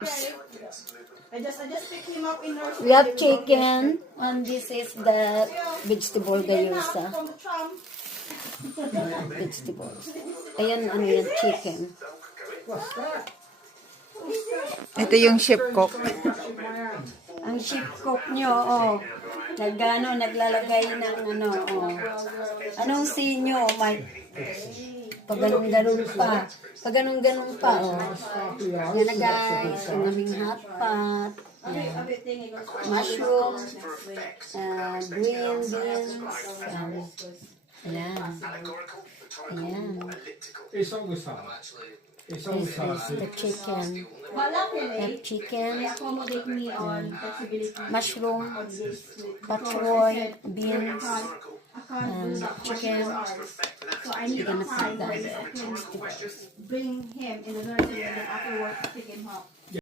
I just pick him up in nursery. We have chicken, and this is the vegetable gayusa. From the tram. Vegetables. Ayan, ano yan, chicken. Ito yung chef cook. Ang chef cook nyo, naglalagay ng anong sinyo, may pag ganun pa. Pag ganun pa, Yan na guys, ang aming hot pot. Mushroom, green beans, ayan. This is the chicken. Have chicken, Accommodate me on flexibility. mushroom, On this with patroy, beans, I can't do that chicken. So I need a Gonna time put that when I can bring him in the nursery and then afterwards pick him up.